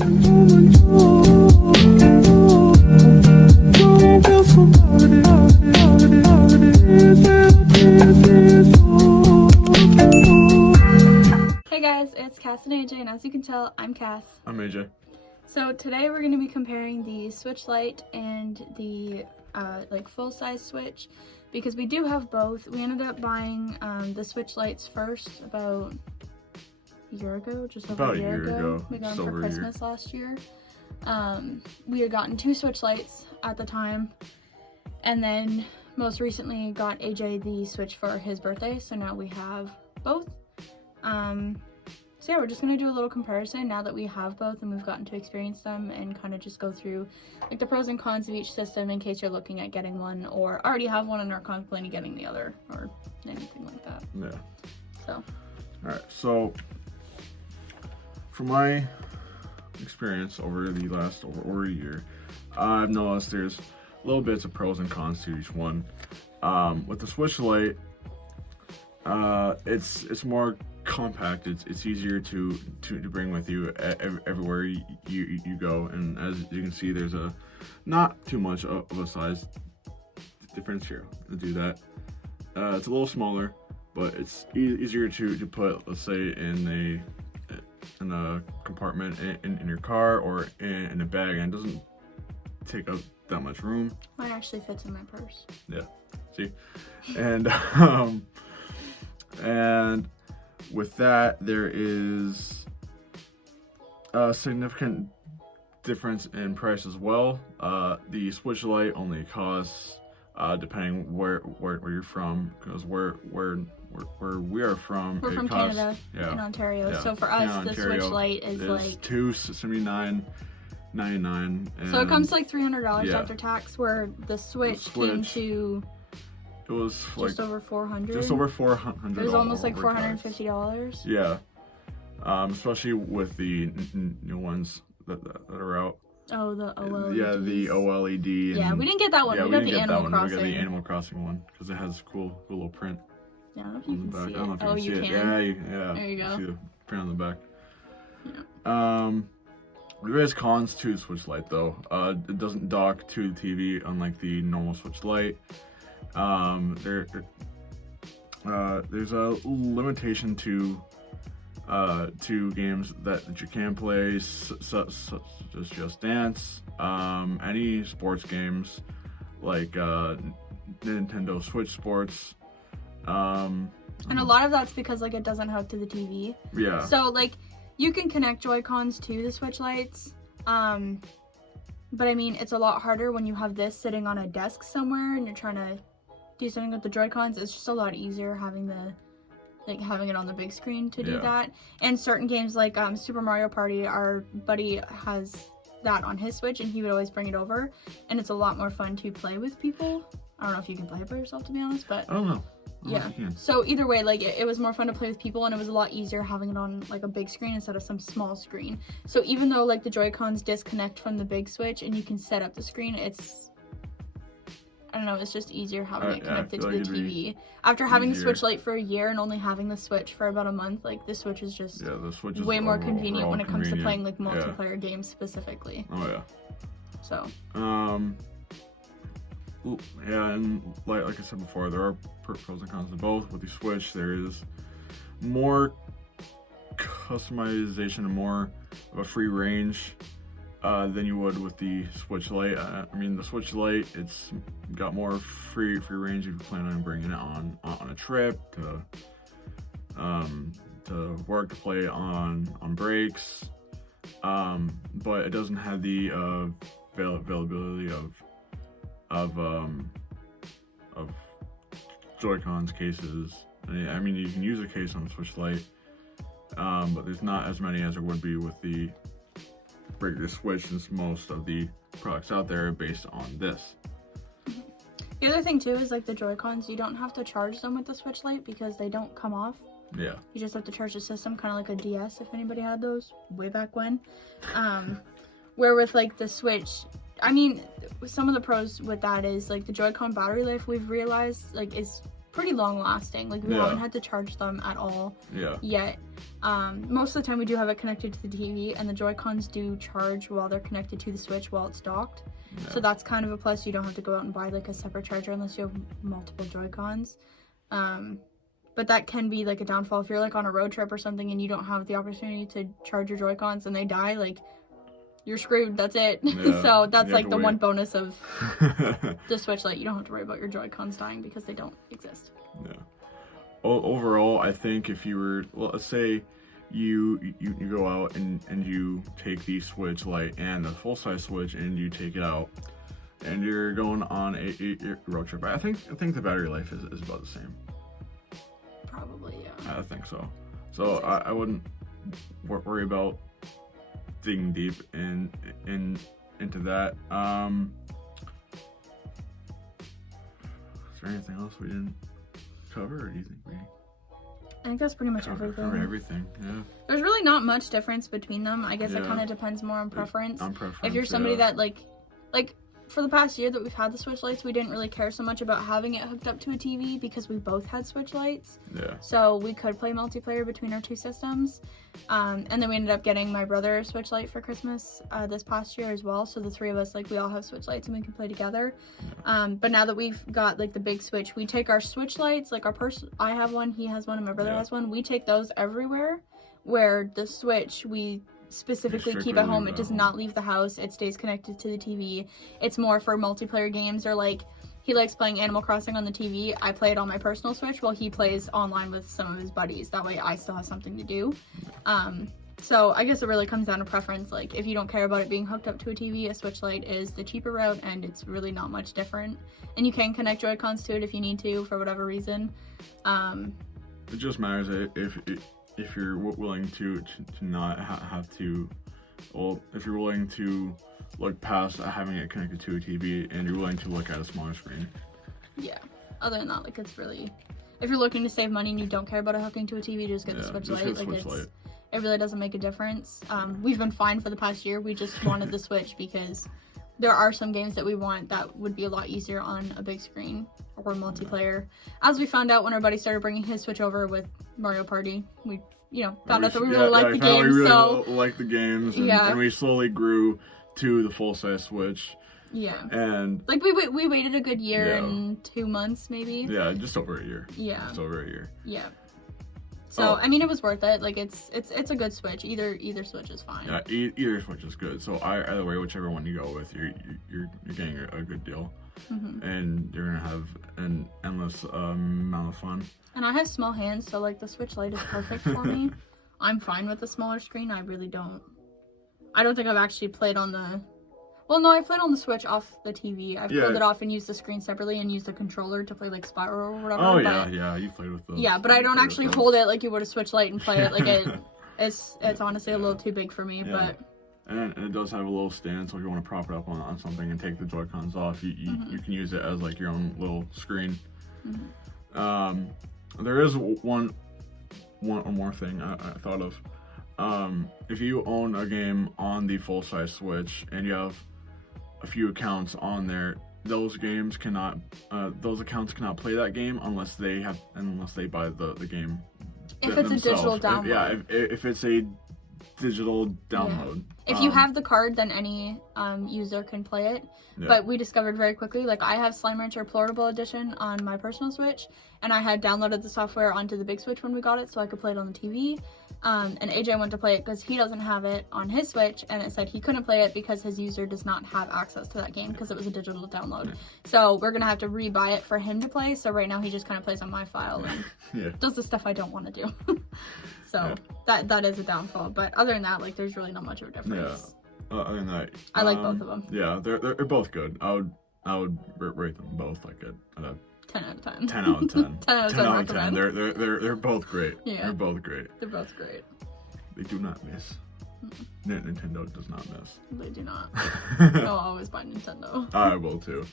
Hey guys, it's Cass and AJ, and as you can tell, I'm Cass. I'm AJ. So today we're going to be comparing the Switch Lite and the full-size Switch, because we do have both. We ended up buying the Switch Lites first about a year ago, just over a year ago. We got them for Christmas last year. We had gotten 2 Switch Lites at the time, and then most recently got AJ the Switch for his birthday, so now we have both. So yeah, we're just going to do a little comparison now that we have both and we've gotten to experience them, and kind of just go through like the pros and cons of each system in case you're looking at getting one or already have one and are contemplating getting the other or anything like that. Yeah. So. Alright, so from my experience over the last over a year, I've noticed there's little bits of pros and cons to each one. With the Switch Lite, it's more compact. It's easier to bring with you everywhere you go, and as you can see, there's a not too much of a size difference here to do that. It's a little smaller, but it's easier to put, let's say, in a compartment in your car or in a bag, and it doesn't take up that much room. Mine actually fits in my purse. Yeah, see, and and with that, there is a significant difference in price as well. The Switch Lite only costs, depending where you're from, because where we are from, we're from costs, Canada, yeah, in Ontario. Yeah. So for us, the Switch Lite is like $279.99. So it comes to like $300 yeah. after tax, where the Switch came to. It was just over 400. Just over 400. It was almost like $450. Yeah, especially with the new ones that are out. Oh, the OLED. Yeah, the OLED. Yeah, we didn't get that one. Yeah, we got the Animal Crossing. We got the Animal Crossing one because it has a cool little print. Yeah, I don't know if you can see it. I don't know if Oh, you you can see it. Yeah. There you go. See the print on the back. Yeah. There is cons to the Switch Lite though. It doesn't dock to the TV unlike the normal Switch Lite. There's a limitation to games that you can play, such as Just Dance, any sports games like Nintendo Switch Sports. And a lot of that's because like it doesn't hook to the TV. Yeah. So like you can connect Joy-Cons to the Switch Lites, but I mean it's a lot harder when you have this sitting on a desk somewhere and you're trying to do something with the Joy-Cons. It's just a lot easier having it on the big screen to do that. And certain games like Super Mario Party, our buddy has that on his Switch and he would always bring it over, and it's a lot more fun to play with people. I don't know if you can play it by yourself, to be honest, but I don't know. Yeah. So either way, like it was more fun to play with people, and it was a lot easier having it on like a big screen instead of some small screen. So even though like the Joy-Cons disconnect from the big Switch and you can set up the screen, I don't know, it's just easier having it connected to the TV. After having the Switch Lite for a year and only having the Switch for about a month, like the Switch is just way more convenient when it comes to playing like multiplayer games specifically. Oh yeah. So. Yeah, and like I said before, there are pros and cons to both. With the Switch, there is more customization and more of a free range than you would with the Switch Lite. I mean, the Switch Lite, it's got more free range if you plan on bringing it on a trip, to work, to play on breaks, but it doesn't have the availability of Joy-Cons cases. I mean, you can use a case on the Switch Lite, but there's not as many as there would be with the regular Switch, since most of the products out there are based on this. The other thing too is like the Joy-Cons, you don't have to charge them with the Switch Lite because they don't come off. Yeah. You just have to charge the system, kind of like a DS if anybody had those way back when. Where with like the Switch, I mean, some of the pros with that is like the Joy-Con battery life, we've realized like is pretty long lasting. Like, we haven't had to charge them at all yet. Most of the time we do have it connected to the TV, and the Joy-Cons do charge while they're connected to the Switch while it's docked. So that's kind of a plus. You don't have to go out and buy like a separate charger unless you have multiple Joy-Cons. But that can be like a downfall if you're like on a road trip or something and you don't have the opportunity to charge your Joy-Cons and they die, like, you're screwed. That's it. So that's like the one bonus of the Switch Lite. You don't have to worry about your Joy-Cons dying because they don't exist. Yeah. Overall, I think if you were, well, let's say you go out and you take the Switch Lite and the full-size Switch and you take it out and you're going on a road trip, I think the battery life is about the same. Probably, yeah. I think so. So I wouldn't worry about digging deep into that. Is there anything else we didn't cover, or do you think we? I think that's pretty much everything. Covered everything, yeah. There's really not much difference between them. I guess it kind of depends more on preference. If you're somebody that like for the past year that we've had the Switch Lites, we didn't really care so much about having it hooked up to a TV because we both had Switch Lites. Yeah. So we could play multiplayer between our two systems. And then we ended up getting my brother a Switch Lite for Christmas this past year as well. So the three of us, like, we all have Switch Lites and we can play together. But now that we've got like the big Switch, we take our Switch Lites, like I have one, he has one, and my brother has one. We take those everywhere, where the Switch we specifically keep at home. It does not leave the house. It stays connected to the TV. It's more for multiplayer games, or like he likes playing Animal Crossing on the TV. I play it on my personal Switch while he plays online with some of his buddies. That way I still have something to do. So I guess it really comes down to preference. Like, if you don't care about it being hooked up to a TV, a Switch Lite is the cheaper route, and it's really not much different. And you can connect Joy-Cons to it if you need to for whatever reason. It just matters if you're willing to not have to, well, if you're willing to look past having it connected to a TV and you're willing to look at a smaller screen. Yeah. Other than that, like, it's really, if you're looking to save money and you don't care about it hooking to a TV, just get the Switch Lite. It really doesn't make a difference. We've been fine for the past year. We just wanted the Switch because there are some games that we want that would be a lot easier on a big screen or multiplayer. As we found out when our buddy started bringing his Switch over with Mario Party, we found out that we really liked the game. We really liked the games, and we slowly grew to the full-size Switch. Yeah. And like we waited a good year and 2 months maybe. Yeah, just over a year. Yeah. Just over a year. Yeah. So I mean, it was worth it. Like, it's a good Switch. Either Switch is fine. Yeah, either Switch is good. So either way, whichever one you go with, you're getting a good deal, and you're gonna have an endless amount of fun. And I have small hands, so like the Switch Lite is perfect for me. I'm fine with the smaller screen. I really don't. I don't think I've actually played on the. Well, no, I played on the Switch off the TV. I've pulled it off and used the screen separately and used the controller to play like Spiral or whatever. Oh yeah, you played with the. Yeah, but I don't actually hold it like you would a Switch Lite and play it. Like it's honestly a little too big for me, but. And it does have a little stand, so if you want to prop it up on something and take the Joy-Cons off, you can use it as like your own little screen. There is one more thing I thought of. If you own a game on the full-size Switch and you have a few accounts on there, those accounts cannot play that game unless they buy the game. If it's a digital download. If it's a digital download. If you have the card, then any user can play it. But we discovered very quickly, like, I have Slime Rancher Portable Edition on my personal Switch, and I had downloaded the software onto the big Switch when we got it so I could play it on the TV. And AJ went to play it because he doesn't have it on his Switch, and it said he couldn't play it because his user does not have access to that game because it was a digital download. So we're gonna have to re-buy it for him to play. So right now he just kind of plays on my file and does the stuff I don't want to do. So that is a downfall. But other than that, like, there's really not much of a difference. Other than that, I like both of them. Yeah, they're both good. I would rate them both like a 10 out of 10. 10 out of 10. 10 out of 10. 10 out of 10. They're both great. Yeah. They're both great. They're both great. They do not miss. Nintendo does not miss. They do not. I'll always buy Nintendo. I will too.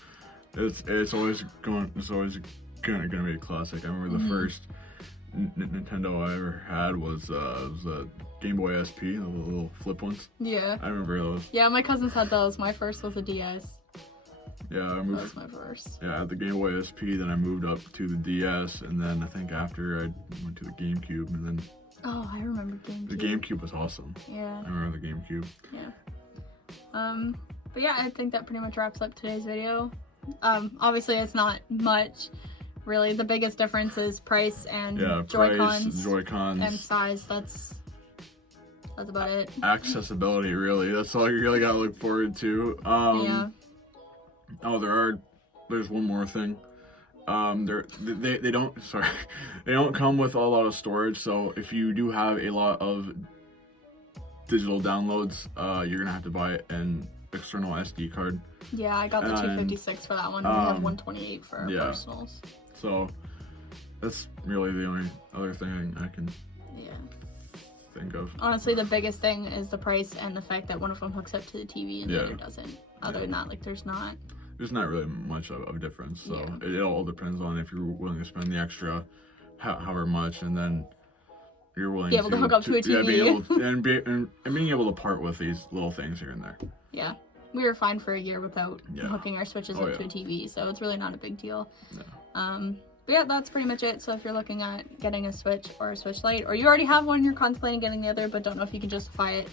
It's always gonna be a classic. I remember the first Nintendo I ever had was a Game Boy SP, the little flip ones. Yeah. I remember those. Yeah, my cousins had those. My first was a DS. Yeah, I That moved. was my first. Yeah, I had the Game Boy SP, then I moved up to the DS, and then I think after I went to the GameCube, and then Oh, I remember GameCube. the GameCube was awesome. Yeah. I remember the GameCube. Yeah. But yeah, I think that pretty much wraps up today's video. Obviously it's not much. Really, the biggest difference is price and Price, Joy-Cons and size. That's about it. Accessibility, really. That's all you really gotta look forward to. Yeah. Oh, there's one more thing. They don't they don't come with a lot of storage. So if you do have a lot of digital downloads, you're gonna have to buy an external SD card. Yeah, I got the 256 for that one. We have 128 for our personals. So that's really the only other thing I can think of. Honestly, the biggest thing is the price and the fact that one of them hooks up to the TV and the other doesn't. Other than that, like there's not really much of a difference. So it all depends on if you're willing to spend the extra however much, and then you're willing be able to hook up to a TV. and being able to part with these little things here and there. Yeah. We were fine for a year without hooking our Switches up to a TV, so it's really not a big deal. Yeah. But yeah, that's pretty much it. So if you're looking at getting a Switch or a Switch Lite, or you already have one, you're contemplating getting the other, but don't know if you can justify it,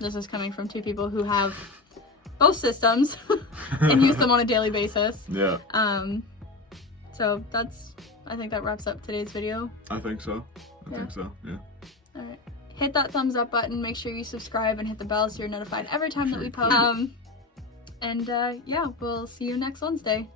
this is coming from two people who have both systems and use them on a daily basis. Yeah. So I think that wraps up today's video. I think so. I think so, yeah. Alright. Hit that thumbs up button, make sure you subscribe and hit the bell so you're notified every time that we post. Yeah, we'll see you next Wednesday.